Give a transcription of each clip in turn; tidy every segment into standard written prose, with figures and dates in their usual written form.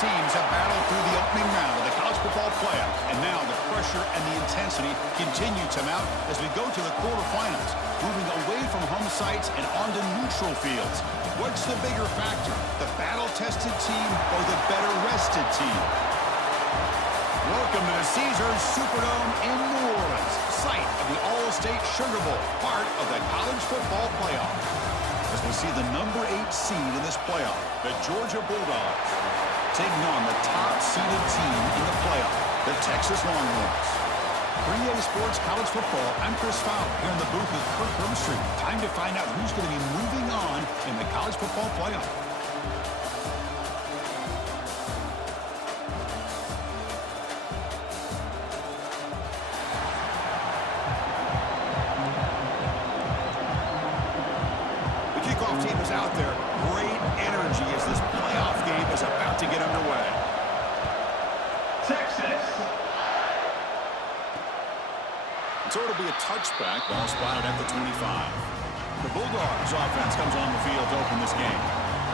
teams have battled through the opening round of the college football playoff, and now the pressure and the intensity continue to mount as we go to the quarterfinals, moving away from home sites and onto neutral fields. What's the bigger factor, the battle-tested team or the better-rested team? Welcome to the Caesars Superdome in New Orleans, site of the All-State Sugar Bowl, part of the college football playoff. As we see the number 8 seed in this playoff, the Georgia Bulldogs, taking on the top-seeded team in the playoff, the Texas Longhorns. For EA Sports College Football, I'm Chris Fowler here in the booth with Kirk Herbstreit. Time to find out who's going to be moving on in the college football playoff. Team is out there. Great energy as this playoff game is about to get underway. Texas. So it'll be a touchback. Ball spotted at the 25. The Bulldogs offense comes on the field to open this game.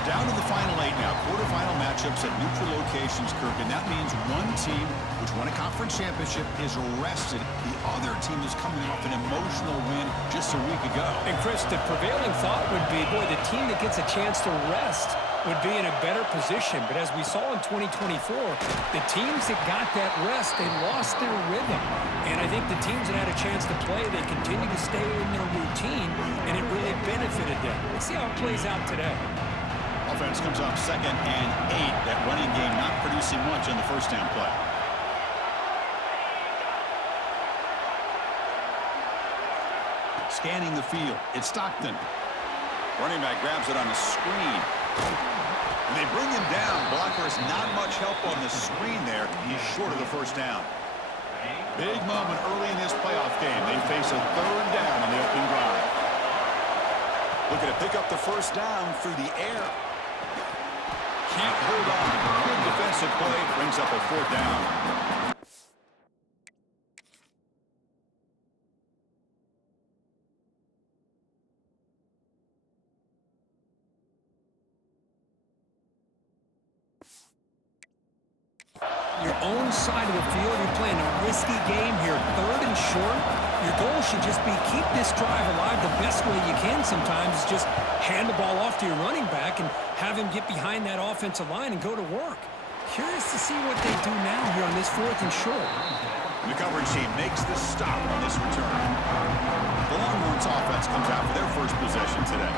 Down to the final 8 now. Quarterfinal matchups at neutral locations, Kirk. And that means one team which won a conference championship is rested. The other team is coming off an emotional win just a week ago. And Chris, the prevailing thought would be, boy, the team that gets a chance to rest would be in a better position. But as we saw in 2024, the teams that got that rest, they lost their rhythm. And I think the teams that had a chance to play, they continue to stay in their routine, and it really benefited them. Let's see how it plays out today. Offense comes up 2nd and 8. That running game not producing much on the first down play. Scanning the field. It's Stockton. Running back grabs it on the screen. And they bring him down. Blocker has not much help on the screen there. He's short of the first down. Big moment early in this playoff game. They face a 3rd down on the opening drive. Looking to pick up the first down through the air. Can't hold on. Good defensive play. Brings up a 4th down. Your own side of the field, you're playing a risky game here. 3rd and short. Your goal should just be keep this drive alive the best way you can sometimes is just hand the ball off to your running back and have him get behind that offensive line and go to work. Curious to see what they do now here on this 4th and short. The coverage team makes the stop on this return. The Longhorns offense comes out for their first possession today.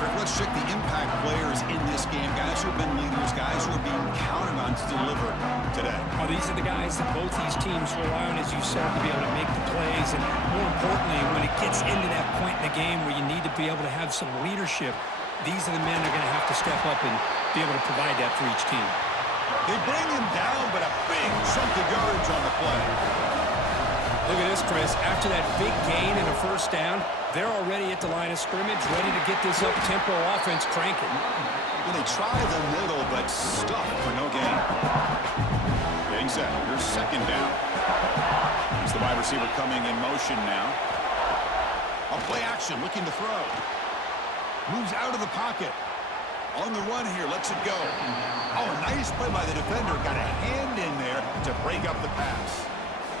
Kirk, let's check the impact players in this game. Guys who have been leaders, guys who are being counted on to deliver today. Well, these are the guys that both these teams rely on, as you said, to be able to make the plays. And more importantly, when it gets into that point in the game where you need to be able to have some leadership, these are the men that are going to have to step up and be able to provide that for each team. They bring him down, but a big chunk of yardage on the play. Look at this, Chris. After that big gain and a first down, they're already at the line of scrimmage, ready to get this up-tempo offense cranking. Well, they try the middle, but stuck for no gain. Getting set. Here's 2nd down. Here's the wide receiver coming in motion now. On play action, looking to throw. Moves out of the pocket. On the run here, lets it go. Oh, a nice play by the defender. Got a hand in there to break up the pass.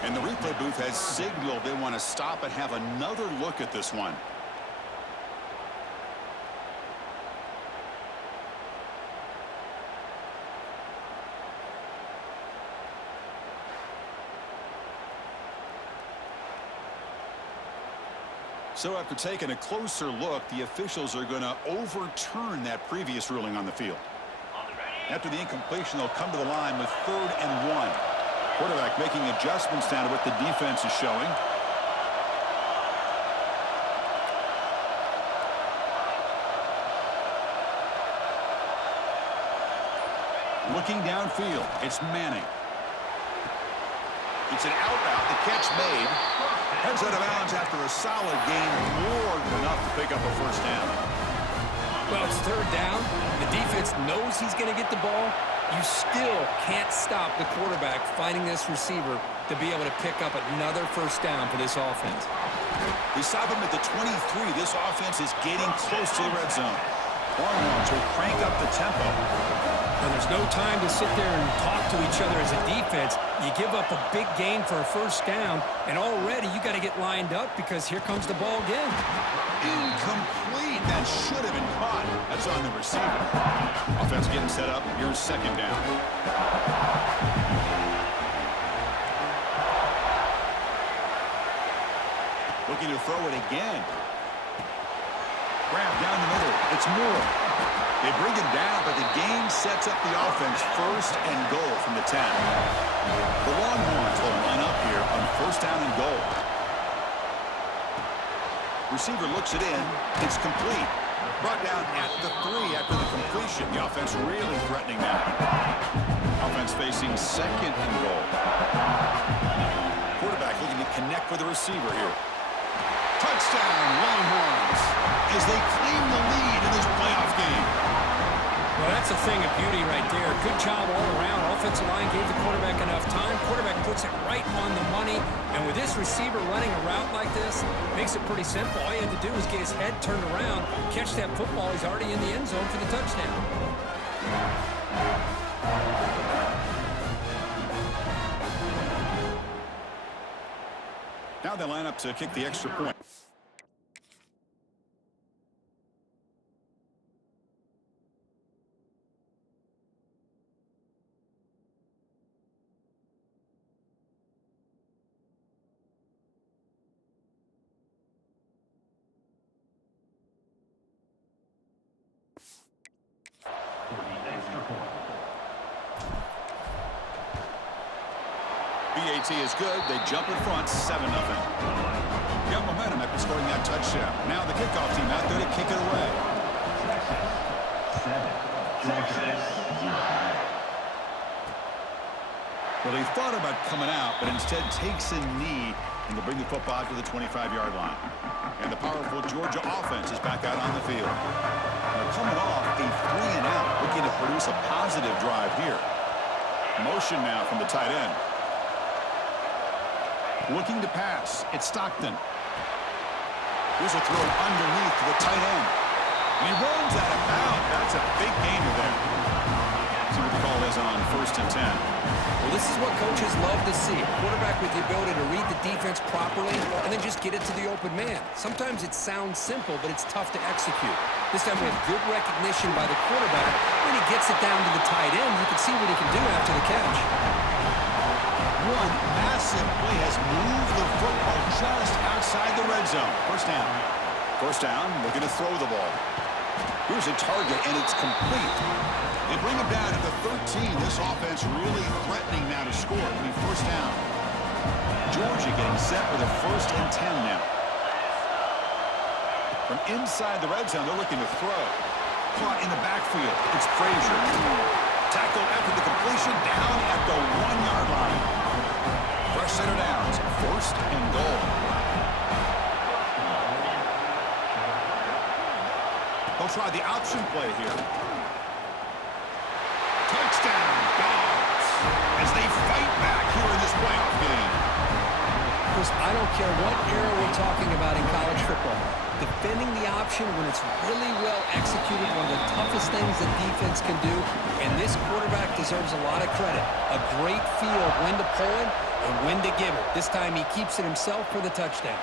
And the replay booth has signaled they want to stop and have another look at this one. So after taking a closer look, the officials are going to overturn that previous ruling on the field. After the incompletion, they'll come to the line with 3rd and 1. Quarterback making adjustments down to what the defense is showing. Looking downfield, it's Manning. It's an out route, the catch made. Heads out of bounds after a solid gain, more than enough to pick up a first down. Well, it's 3rd down. The defense knows he's going to get the ball. You still can't stop the quarterback finding this receiver to be able to pick up another first down for this offense. They stop him at the 23. This offense is getting close to the red zone. Longhorns will crank up the tempo. And there's no time to sit there and talk to each other as a defense. You give up a big gain for a first down, and already you got to get lined up because here comes the ball again. Incomplete. That should have been caught. That's on the receiver. Offense getting set up. Here's second down. Looking to throw it again. Grab down the middle. It's Moore. They bring him down, but the game sets up the offense first and goal from the 10. The Longhorns will line up here on first down and goal. Receiver looks it in. It's complete. Brought down at the 3 after the completion. The offense really threatening now. Offense facing second and goal. Quarterback looking to connect with the receiver here. Touchdown, Longhorns, as they claim the lead in this playoff game. Well, that's a thing of beauty right there. Good job all around. Offensive line gave the quarterback enough time. Quarterback puts it right on the money. And with this receiver running a route like this, makes it pretty simple. All you had to do was get his head turned around, catch that football. He's already in the end zone for the touchdown. Now they line up to kick the extra point. BAT is good. They jump in front, 7-0. Got momentum after scoring that touchdown. Now the kickoff team out there to kick it away. Well, he thought about coming out, but instead takes a knee and to bring the football to the 25-yard line. And the powerful Georgia offense is back out on the field. Now coming off a 3-and-out, looking to produce a positive drive here. Motion now from the tight end. Looking to pass. It's Stockton. Here's a throw underneath to the tight end. And he runs out of bounds. That's a big gainer there. See what the call is on 1st and 10. Well, this is what coaches love to see. A quarterback with the ability to read the defense properly and then just get it to the open man. Sometimes it sounds simple, but it's tough to execute. This time we have good recognition by the quarterback. When he gets it down to the tight end, you can see what he can do after the catch. One massive play has moved the football just outside the red zone. First down. First down, looking to throw the ball. Here's a target, and it's complete. They bring him down at the 13. This offense really threatening now to score. I mean, first down. Georgia getting set with a 1st and 10 now. From inside the red zone, they're looking to throw. Caught in the backfield. It's Frazier. Tackled after the completion, down at the 1-yard line. Fresh center downs, 1st and goal. They'll try the option play here. Touchdown, Dogs, as they fight back here in this playoff game. Chris, I don't care what era we're talking about in college football. Defending the option when it's really well executed, one of the toughest things that defense can do, and this quarterback deserves a lot of credit. A great feel of when to pull it and when to give it. This time he keeps it himself for the touchdown.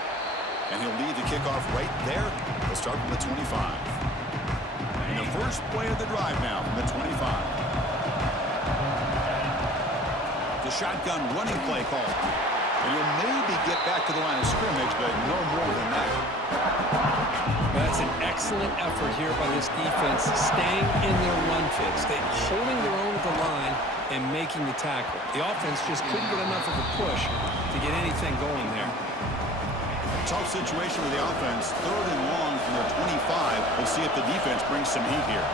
And he'll lead the kickoff right there. They'll start from the 25. And the first play of the drive now from the 25. The shotgun running play call. And you'll maybe get back to the line of scrimmage, but no more than that. That's an excellent effort here by this defense, staying in their run fits. They're holding their own at the line and making the tackle. The offense just couldn't get enough of a push to get anything going there. Tough situation with the offense. 3rd and long from their 25. We'll see if the defense brings some heat here.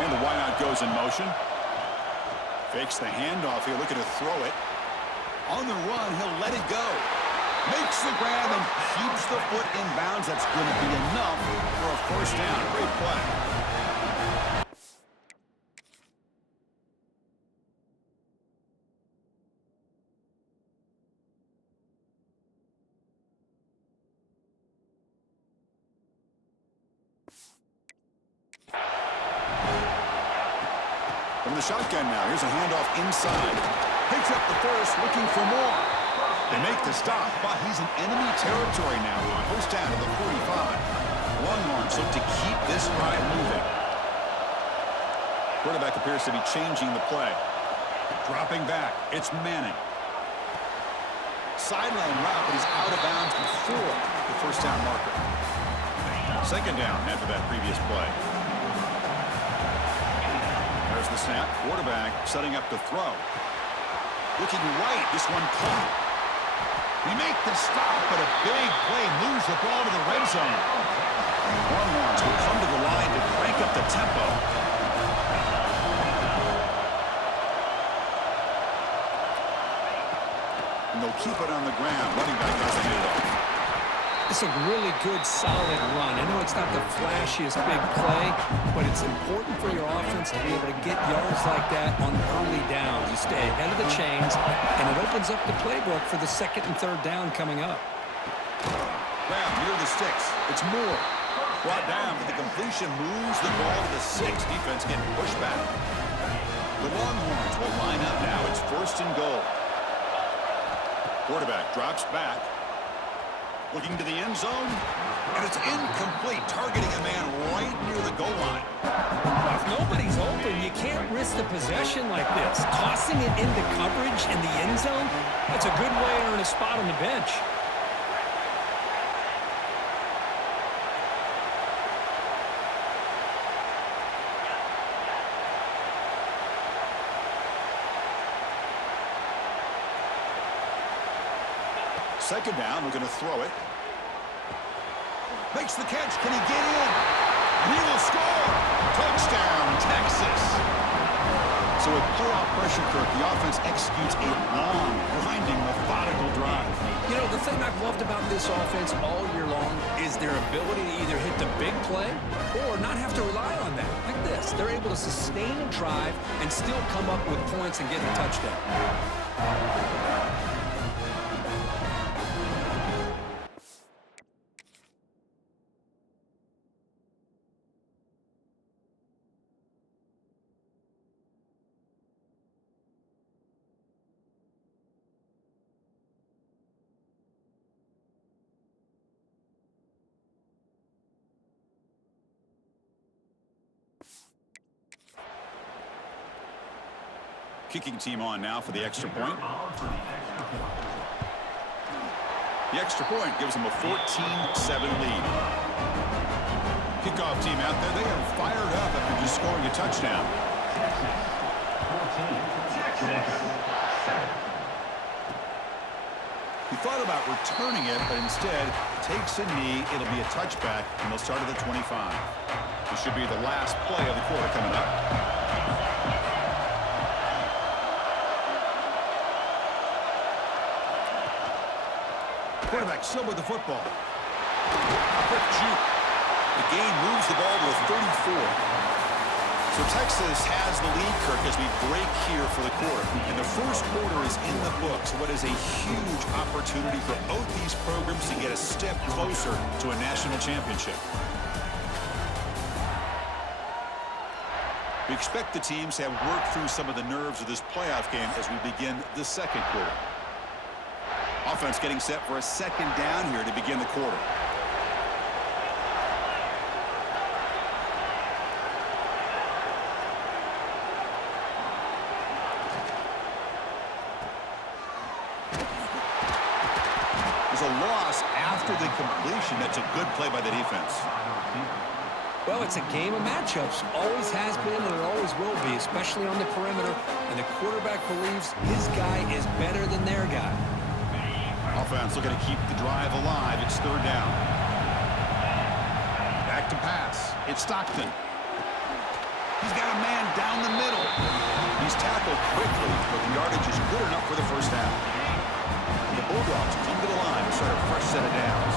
And the wideout goes in motion. Fakes the handoff here, looking to throw it. On the run, he'll let it go. Makes the grab and keeps the foot in bounds. That's going to be enough for a first down. Great play. From the shotgun now, here's a handoff inside. Picks up the first, looking for more. They make the stop, but he's in enemy territory now. First down to the 45. Longhorns look to keep this drive moving. Quarterback appears to be changing the play. Dropping back, it's Manning. Sideline route, but he's out of bounds before the first down marker. Second down after that previous play. There's the snap. Quarterback setting up the throw. Looking right, this one caught. We make the stop, but a big play moves the ball to the red zone. Longhorns will come to the line to crank up the tempo. And they'll keep it on the ground. Running back has a handoff. It's a really good, solid run. I know it's not the flashiest big play, but it's important for your offense to be able to get yards like that on early downs. You stay ahead of the chains, and it opens up the playbook for the second and third down coming up. Grab near the sticks. It's Moore. Brought down, but the completion moves the ball to the 6. Defense getting pushed back. The Longhorns will line up now. It's first and goal. Quarterback drops back. Looking to the end zone. And it's incomplete, targeting a man right near the goal line. If nobody's open, you can't risk the possession like this. Tossing it into coverage in the end zone, that's a good way to earn a spot on the bench. Second down, we're going to throw it. Makes the catch. Can he get in? And he will score. Touchdown, Texas. So with pull-out pressure, Kirk, the offense executes a long, grinding, methodical drive. You know, the thing I've loved about this offense all year long is their ability to either hit the big play or not have to rely on that. Like this. They're able to sustain a drive and still come up with points and get a touchdown. Kicking team on now for the extra point. The extra point gives them a 14-7 lead. Kickoff team out there, they are fired up after just scoring a touchdown. He thought about returning it, but instead takes a knee. It'll be a touchback, and they'll start at the 25. This should be the last play of the quarter coming up. Quarterback still with the football. A quick juke. The game moves the ball to a 34. So Texas has the lead, Kirk, as we break here for the quarter. And the first quarter is in the books. What is a huge opportunity for both these programs to get a step closer to a national championship. We expect the teams to have worked through some of the nerves of this playoff game as we begin the second quarter. Offense getting set for a second down here to begin the quarter. There's a loss after the completion. That's a good play by the defense. Well, it's a game of matchups. Always has been and it always will be, especially on the perimeter. And the quarterback believes his guy is better than their guy. Offense looking to keep the drive alive. It's third down. Back to pass. It's Stockton. He's got a man down the middle. He's tackled quickly, but the yardage is good enough for the first down. And the Bulldogs come to the line to start a fresh set of downs.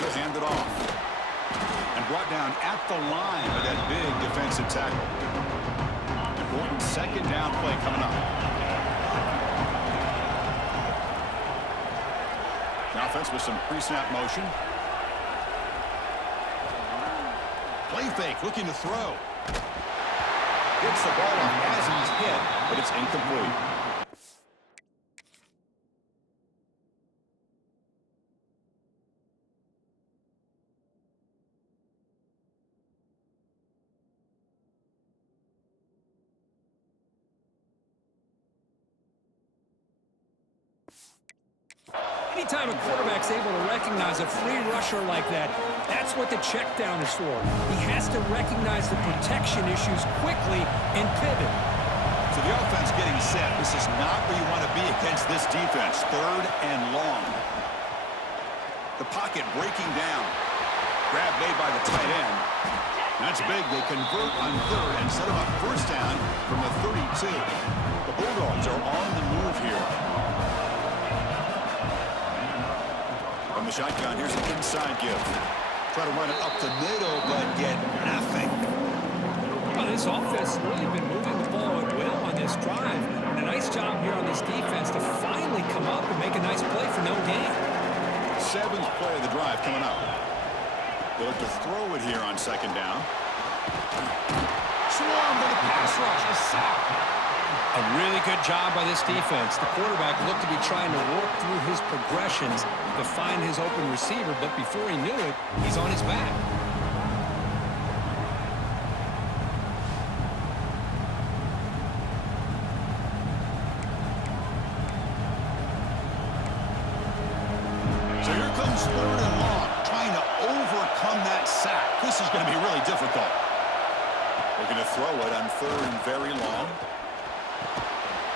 He'll hand it off. And brought down at the line by that big defensive tackle. Important second down play coming up. The offense with some pre-snap motion. Play fake, looking to throw. Gets the ball off as he's hit, but it's incomplete. Anytime a quarterback's able to recognize a free rusher like that, that's what the check down is for. He has to recognize the protection issues quickly and pivot. So the offense getting set. This is not where you want to be against this defense. 3rd and long. The pocket breaking down. Grab made by the tight end. That's big. They convert on 3rd and set him up 1st down from the 32. The Bulldogs are on the move here. From the shotgun, here's an inside give. Try to run it up the middle, but get nothing. Well, this offense has really been moving the ball at will on this drive. And a nice job here on this defense to finally come up and make a nice play for no gain. 7th play of the drive coming up. They look to throw it here on 2nd down. Swarm with a pass rush. A sack. A really good job by this defense. The quarterback looked to be trying to work through his progressions to find his open receiver, but before he knew it, he's on his back. So here comes 3rd and long, trying to overcome that sack. This is going to be really difficult. Looking to throw it on 3rd and very long.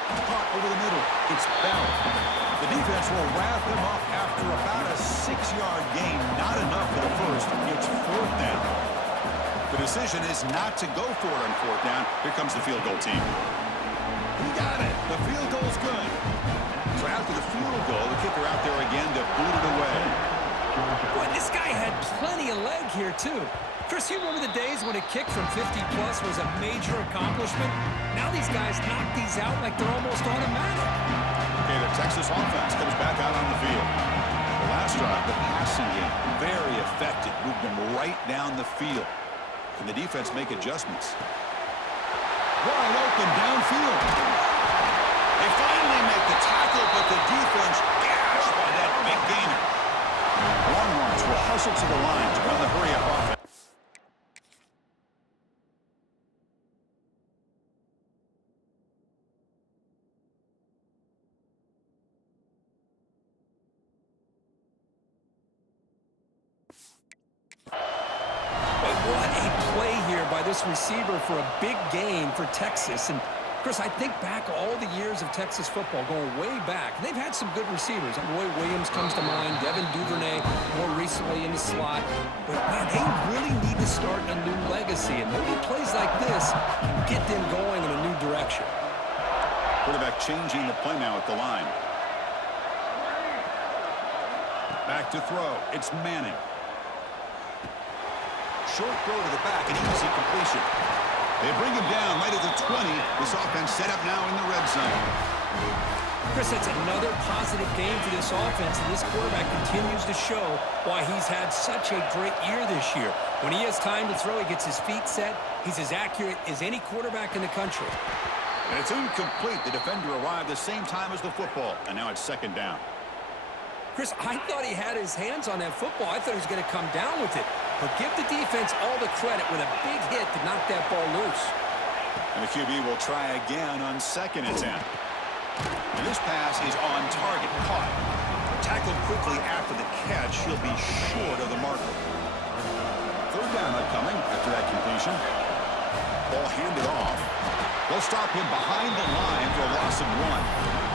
Caught over the middle. It's Bell. The defense will wrap him up after about a 6-yard gain. Not enough for the first. It's 4th down. The decision is not to go for it on 4th down. Here comes the field goal team. He got it. The field goal's good. So after the field goal, the kicker out there again to boot it away. Boy, this guy had plenty of leg here, too. Chris, you remember the days when a kick from 50-plus was a major accomplishment? Now these guys knock these out like they're almost automatic. Okay, the Texas offense comes back out on the field. The last drive, the passing game, very effective. Moved them right down the field. Can the defense make adjustments? Wide open downfield. They finally make the tackle, but the defense gashed by that big gainer. Longhorns will hustle to the line to run the hurry-up offense. This receiver for a big gain for Texas. And Chris, I think back all the years of Texas football, going way back. They've had some good receivers. Roy Williams comes to mind, Devin Duvernay more recently in the slot. But man, they really need to start a new legacy. And maybe plays like this can get them going in a new direction. Quarterback changing the play now at the line. Back to throw. It's Manning. Short throw to the back, an easy completion. They bring him down right at the 20. This offense set up now in the red zone. Chris, that's another positive game for this offense, and this quarterback continues to show why he's had such a great year this year. When he has time to throw, he gets his feet set. He's as accurate as any quarterback in the country. And it's incomplete. The defender arrived the same time as the football, and now it's 2nd down. Chris, I thought he had his hands on that football. I thought he was going to come down with it. But give the defense all the credit with a big hit to knock that ball loose. And the QB will try again on 2nd attempt. And this pass is on target. Caught. Tackled quickly after the catch. He'll be short of the marker. 3rd down upcoming after that completion. Ball handed off. They'll stop him behind the line for a loss of 1.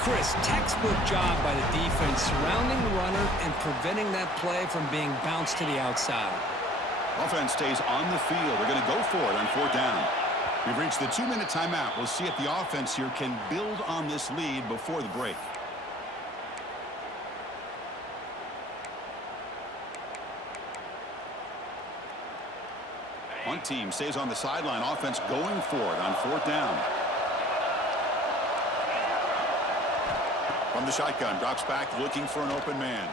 Chris, textbook job by the defense surrounding the runner and preventing that play from being bounced to the outside. Offense stays on the field. They're going to go for it on 4th down. We've reached the 2-minute timeout. We'll see if the offense here can build on this lead before the break. One team stays on the sideline. Offense going for it on 4th down. From the shotgun, drops back, looking for an open man.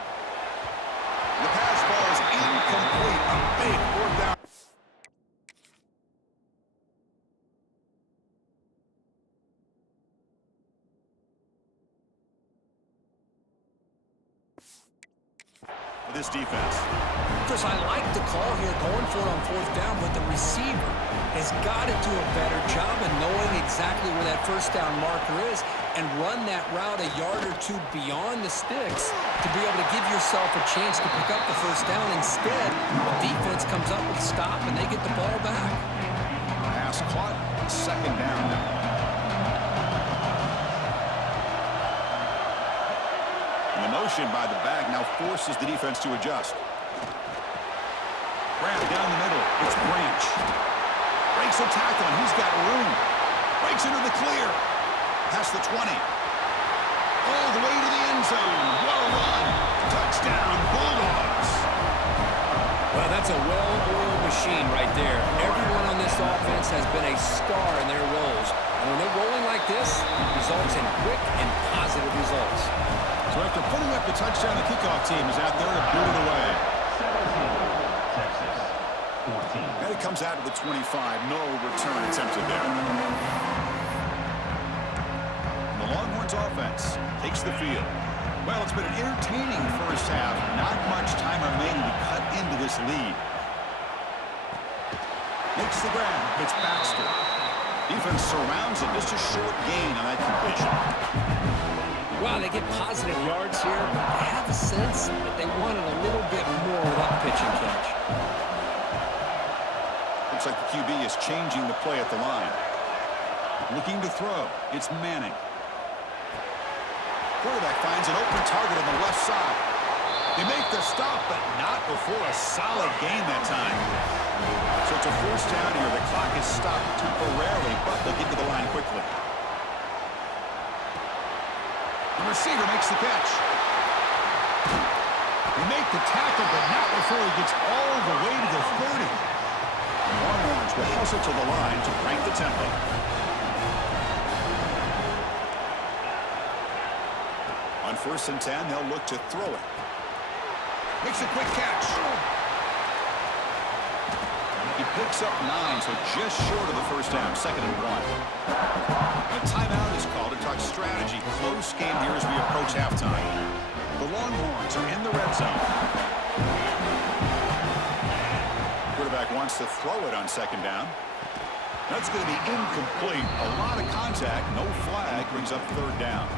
The pass ball is incomplete. A big 4th down. for this defense. Chris, I like the call here going for it on fourth down, but the receiver has got to do a better job of knowing exactly where that first down marker is and run that route a yard or two beyond the sticks to be able to give yourself a chance to pick up the first down. Instead, the defense comes up with a stop and they get the ball back. Pass caught, second down now. And the motion by the back now forces the defense to adjust. Grant down the middle. It's Branch. Breaks a tackle, and he's got room. Breaks into the clear. Past the 20. All the way to the end zone. What a run. Touchdown, Bulldogs. Well, that's a well-oiled machine right there. Everyone on this offense has been a star in their roles. And when they're rolling like this, it results in quick and positive results. So after putting up the touchdown, the kickoff team is out there to boot it away. And it comes out of the 25. No return attempted there. And the Longhorns offense takes the field. Well, it's been an entertaining first half. Not much time remaining to cut into this lead. Makes the grab. It's Baxter. Defense surrounds it. Just a short gain on that completion. Wow, they get positive yards here. I have a sense that they wanted a little bit more with that pitch and catch. Looks like the QB is changing the play at the line. Looking to throw. It's Manning. Quarterback finds an open target on the left side. They make the stop, but not before a solid gain that time. So it's a first down here. The clock is stopped temporarily, but they'll get to the line quickly. The receiver makes the catch. They make the tackle, but not before he gets all the way to the 30. Longhorns will hustle to the line to crank the tempo. On 1st and 10, they'll look to throw it. Makes a quick catch. He picks up 9, so just short of the first down, 2nd and 1. A timeout is called to talk strategy. Close game here as we approach halftime. The Longhorns are in the red zone. Quarterback wants to throw it on 2nd down. That's going to be incomplete. A lot of contact, no flag, brings up 3rd down.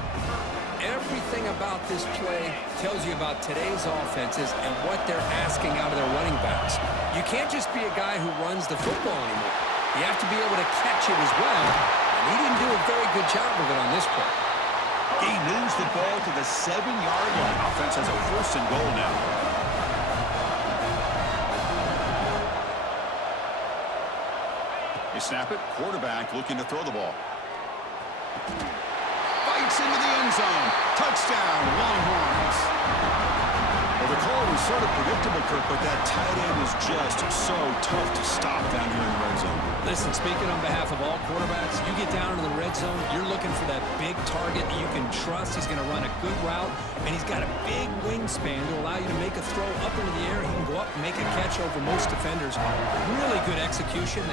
Everything about this play tells you about today's offenses and what they're asking out of their running backs. You can't just be a guy who runs the football anymore. You have to be able to catch it as well, and he didn't do a very good job of it on this play. He moves the ball to the 7-yard line. Offense has a 1st and goal now. They snap it. Quarterback looking to throw the ball. Fights into the end zone. Touchdown, Longhorns. Well, the call was sort of predictable, Kirk, but that tight end is just so tough to stop down here in the red zone. Listen, speaking on behalf of all quarterbacks, you get down in the red zone, you're looking for that big target that you can trust. He's going to run a good route, and he's got a big wingspan to allow you to make a throw up into the air. He can go up and make a catch over most defenders. Really good execution.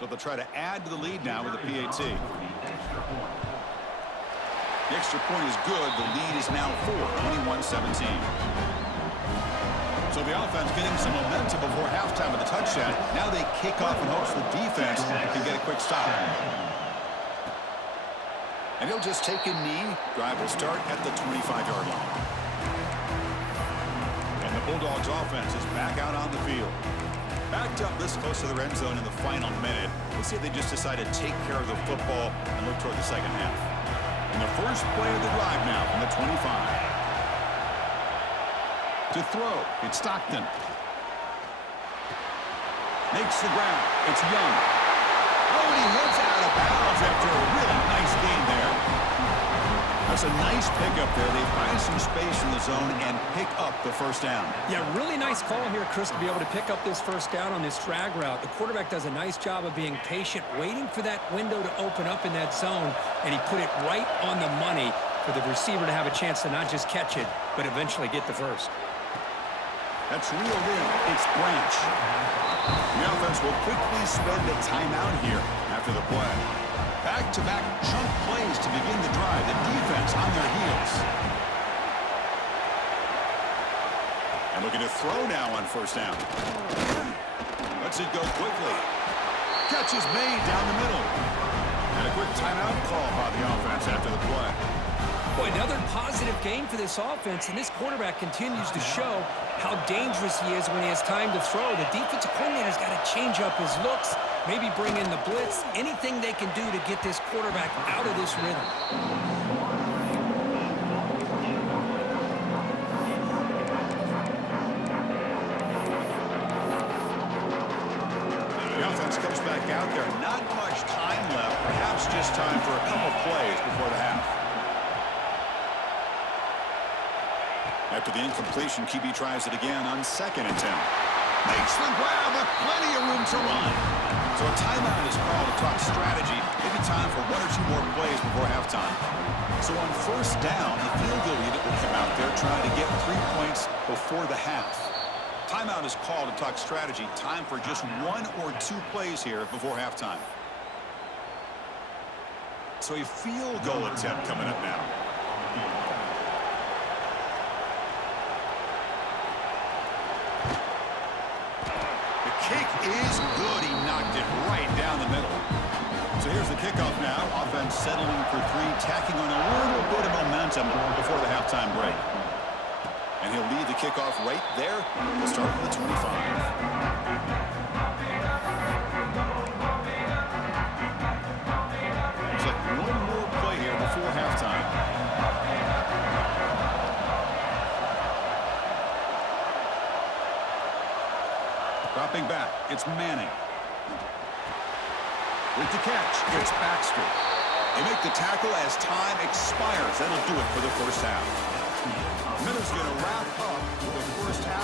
So they'll try to add to the lead now with the PAT. The extra point is good. The lead is now 21-17. So the offense getting some momentum before halftime with the touchdown. Now they kick off in hopes the defense can get a quick stop. And he'll just take a knee. Drive will start at the 25-yard line. And the Bulldogs offense is back out on the field. Backed up this close to the red zone in the final minute. Let's see if they just decide to take care of the football and look toward the second half. And the first play of the drive now from the 25. To throw, it's Stockton. Makes the ground. It's Young. Oh, and he heads out of bounds after a really nice game there. A It's a nice pickup there. They find some space in the zone and pick up the first down. Yeah, really nice call here, Chris, to be able to pick up this first down on this drag route. The quarterback does a nice job of being patient, waiting for that window to open up in that zone, and he put it right on the money for the receiver to have a chance to not just catch it, but eventually get the first. That's reeled in. It's Branch. The offense will quickly spend a timeout here after the play. Back-to-back chunk plays to begin the drive. The defense on their heels. And looking to throw now on first down. Lets it go quickly. Catch is made down the middle. And a quick timeout call by the offense after the play. Boy, another positive game for this offense, and this quarterback continues to show how dangerous he is when he has time to throw. The defensive coordinator's got to change up his looks, maybe bring in the blitz, anything they can do to get this quarterback out of this rhythm. The offense comes back out there. Not much time left, perhaps just time for a couple plays before the half. After the incompletion, QB tries it again on 2nd and 10. Makes the grab, but plenty of room to run. So a timeout is called to talk strategy. Maybe time for 1 or 2 more plays before halftime. So on first down, the field goal unit will come out there trying to get 3 points before the half. Timeout is called to talk strategy. Time for just 1 or 2 plays here before halftime. So a field goal attempt coming up now. Kick is good. He knocked it right down the middle. So here's the kickoff now. Offense settling for 3, tacking on a little bit of momentum before the halftime break. And he'll lead the kickoff right there. We'll start from the 25. Looks like 1 more play here before halftime. Dropping back, it's Manning. With the catch, it's Baxter. They make the tackle as time expires. That'll do it for the first half. Miller's going to wrap